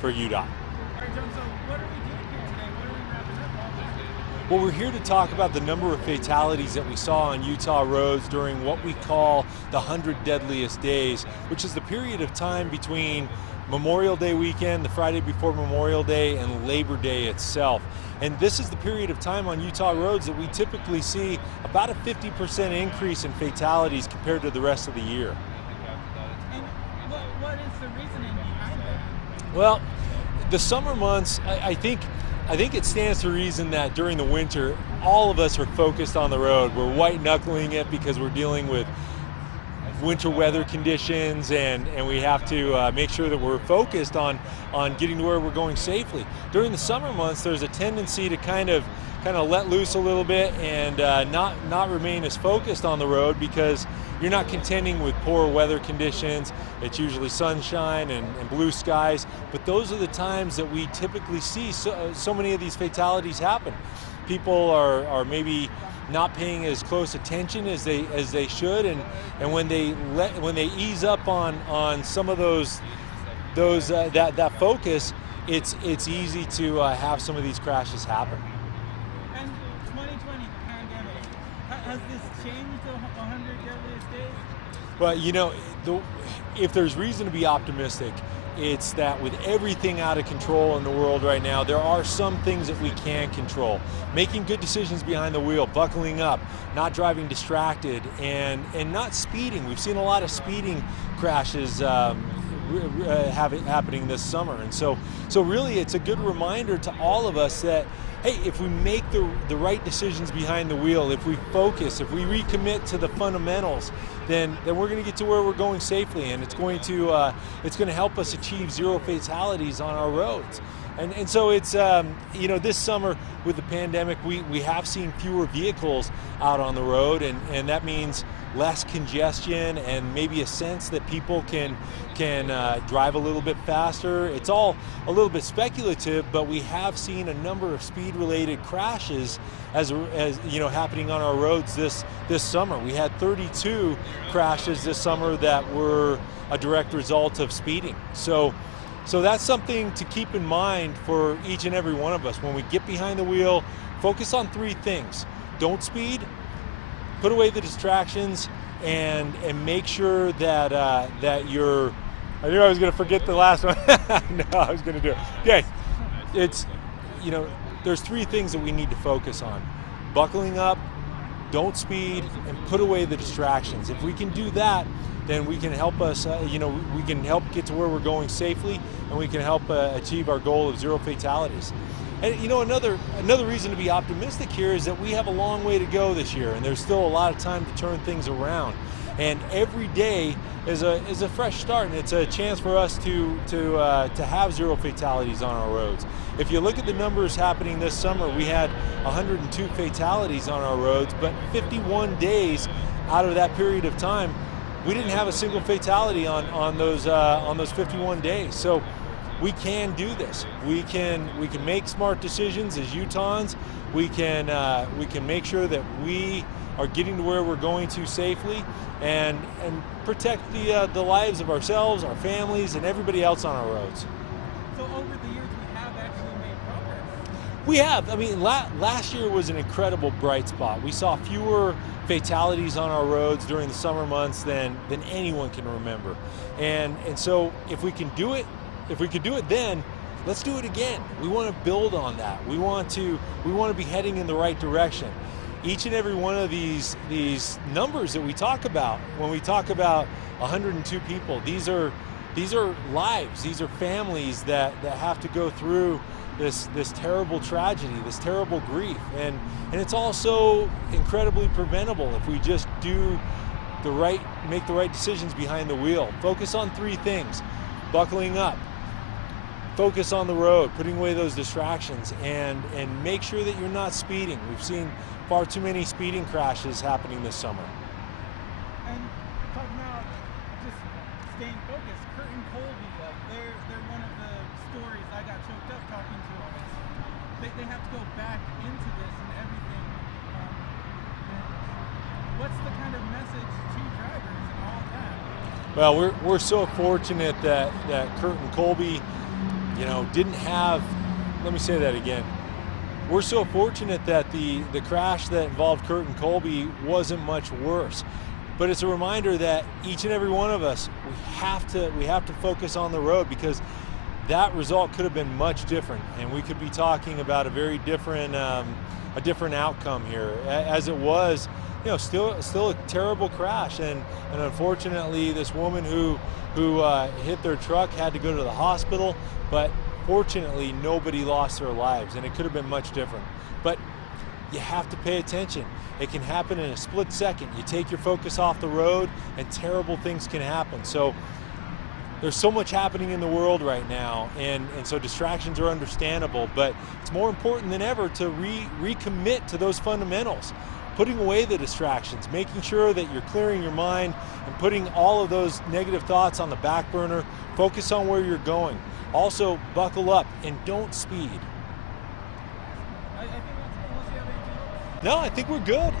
for UDOT. All right, John, so what are we doing here today? What are we wrapping up all this? Well, we're here to talk about the number of fatalities that we saw on Utah roads during what we call the 100 Deadliest Days, which is the period of time between Memorial Day weekend, the Friday before Memorial Day, and Labor Day itself. And this is the period of time on Utah roads that we typically see about a 50% increase in fatalities compared to the rest of the year. And what is the reasoning behind that? Well, the summer months, I think it stands to reason that during the winter, all of us are focused on the road. We're white knuckling it because we're dealing with winter weather conditions, and we have to make sure that we're focused on getting to where we're going safely. During the summer months, there's a tendency to kind of let loose a little bit and not remain as focused on the road because you're not contending with poor weather conditions. It's usually sunshine and blue skies, but those are the times that we typically see so many of these fatalities happen. People are maybe not paying as close attention as they should, and when they ease up on some of that focus, it's easy to have some of these crashes happen. And 2020, the pandemic, has this changed the 100 Deadliest Days? Well, you know, if there's reason to be optimistic, it's that with everything out of control in the world right now, there are some things that we can control. Making good decisions behind the wheel, buckling up, not driving distracted, and not speeding. We've seen a lot of speeding crashes happening this summer. And so really it's a good reminder to all of us that, hey, if we make the right decisions behind the wheel, if we focus, if we recommit to the fundamentals, then we're going to get to where we're going safely, and it's going to help us achieve zero fatalities on our roads. And so it's you know, this summer with the pandemic, we have seen fewer vehicles out on the road, and that means less congestion and maybe a sense that people can drive a little bit faster. It's all a little bit speculative, but we have seen a number of speed-related crashes as you know, happening on our roads this summer. We had 32 crashes this summer that were a direct result of speeding. So that's something to keep in mind for each and every one of us. When we get behind the wheel, focus on three things. Don't speed, put away the distractions, and make sure that you're, I knew I was going to forget the last one. No, I was going to do it. Okay, it's, you know, there's three things that we need to focus on. Buckling up, don't speed, and put away the distractions. If we can do that, then we can help us, you know, we can help get to where we're going safely, and we can help achieve our goal of zero fatalities. And you know, another reason to be optimistic here is that we have a long way to go this year, and there's still a lot of time to turn things around. And every day is a fresh start, and it's a chance for us to have zero fatalities on our roads. If you look at the numbers happening this summer, we had 102 fatalities on our roads, but 51 days out of that period of time, we didn't have a single fatality on those 51 days. So we can do this. We can make smart decisions as Utahns. We can make sure that we are getting to where we're going to safely, and protect the lives of ourselves, our families, and everybody else on our roads. So over the years, we have actually made progress. We have. I mean, last year was an incredible bright spot. We saw fewer fatalities on our roads during the summer months than anyone can remember. And so if we can do it, if we could do it then, let's do it again. We want to build on that. We want to be heading in the right direction. Each and every one of these numbers that we talk about, when we talk about 102 people, these are lives, these are families that have to go through this terrible tragedy, this terrible grief, and it's also incredibly preventable if we just make the right decisions behind the wheel. Focus on three things: buckling up, focus on the road, putting away those distractions, and make sure that you're not speeding. We've seen far too many speeding crashes happening this summer. And talking about just staying focused, Kurt and Colby, they're one of the stories I got choked up talking to them. They have to go back into this and everything. What's the kind of message to drivers and all that? Well, we're so fortunate that Kurt and Colby, didn't have, let me say that again. We're so fortunate that the crash that involved Kurt and Colby wasn't much worse. But it's a reminder that each and every one of us, we have to focus on the road, because that result could have been much different, and we could be talking about a very different outcome here. As it was, still a terrible crash, and unfortunately, this woman who hit their truck had to go to the hospital, but fortunately, nobody lost their lives, and it could have been much different. But you have to pay attention. It can happen in a split second. You take your focus off the road and terrible things can happen. So there's so much happening in the world right now, and so distractions are understandable, but it's more important than ever to recommit to those fundamentals, putting away the distractions, making sure that you're clearing your mind and putting all of those negative thoughts on the back burner. Focus on where you're going. Also, buckle up and don't speed. I think that's it, unless you have anything else. No, I think we're good.